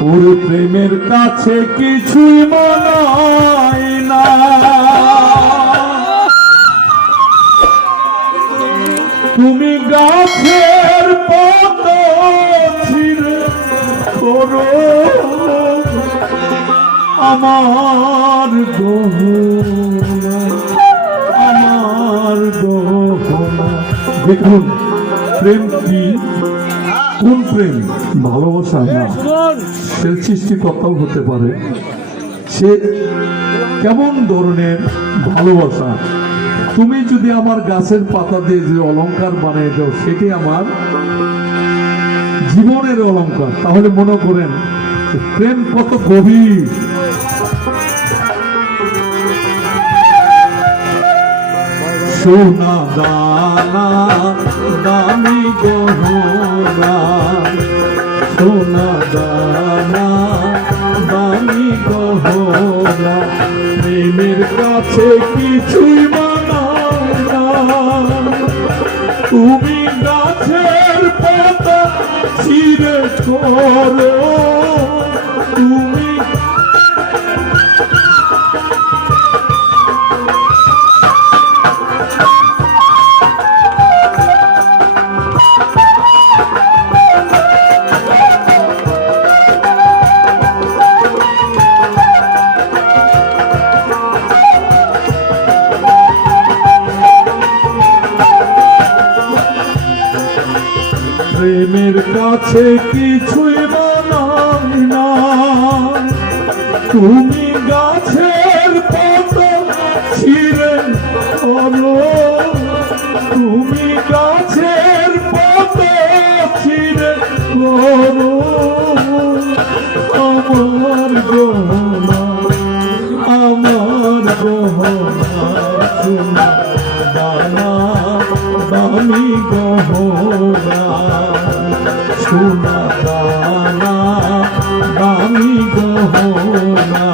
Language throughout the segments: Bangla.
ওর প্রেমের কাছে কিছুই মানায় না। তুমি গাছের পত ছিঁড়ে করো। আমার গহনা আমার গহনা। দেখুন, প্রেম কি? কোন প্রেম? ভালোবাসা না। সে সৃষ্টিকর্তাও হতে পারে। সে কেমন ধরনের ভালোবাসা? তুমি যদি আমার গাছের পাতা দিয়ে যে অলংকার বানিয়ে দাও সেটি আমার জীবনের অলংকার। তাহলে মনে করেন, প্রেম কত গভীর। সোনা দানা দামি গহনা, সোনা দানা দামি গহনা। প্রেমের কাছে কিছুই মানায় না। তুমি গাছের পাতা ছিঁড়ে করো তুমি প্রেমের কাছে কিছুই মানায় না। তুমি গাছের দামি গহনা সোনা দানা দামি গহনা।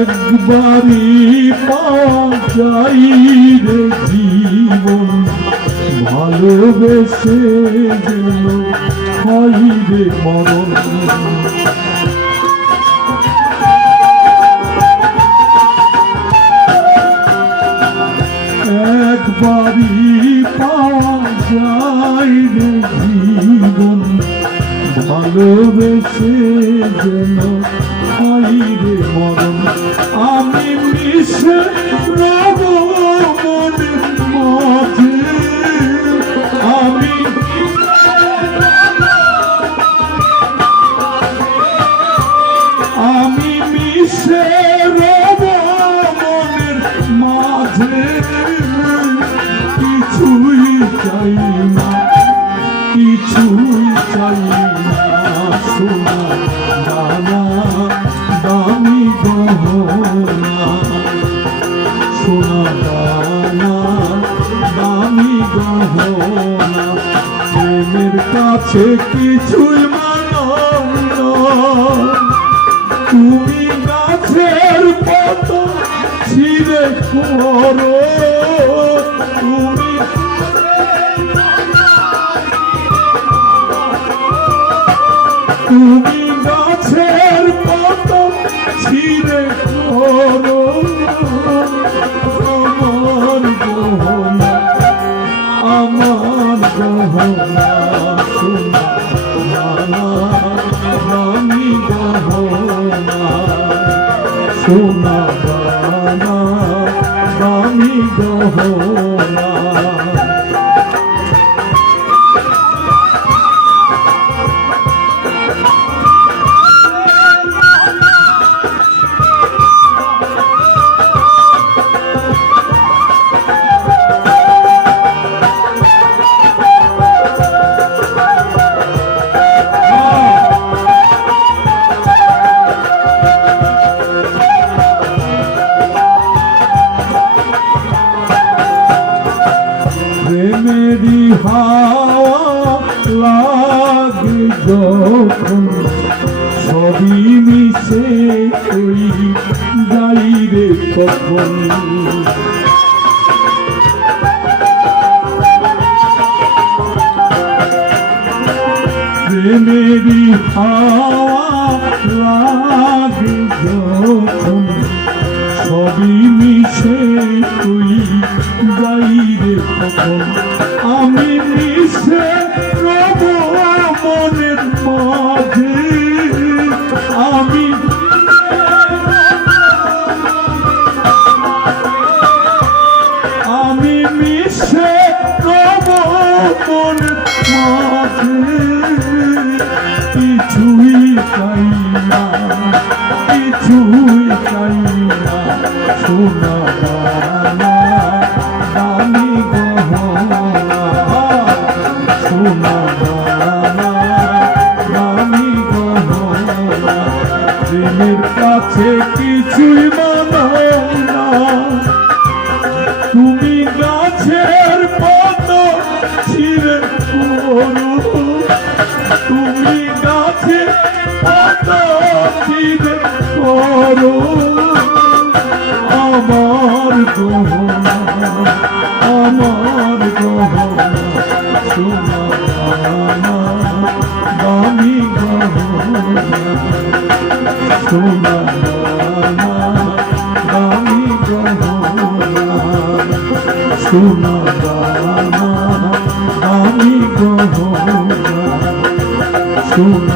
একবারই পাওয়া যাই রে ভালোবেসে যেন হয় রে মরণ একবারই পাওয়া যায় রে জীবন, ভালোবেসে যেন হয় রে মরণ। আমি মিশে প্রেমের কাছে কিছুই মানায় না তুমি গাছের পত ছিঁড়ে করো তুমি দামি গহনা যখন সবই মিশে ওই যাই রে কখন প্রেমেরই হাওয়া লাগে যখন সবই মিশে তুই বাইরে তখন। আমি কিছুই চাই না সোনা দামি গহনা সোনা দামি গহনা। প্রেমের কাছে কিছুই মানো না। সোনা দামি গহনা সোনা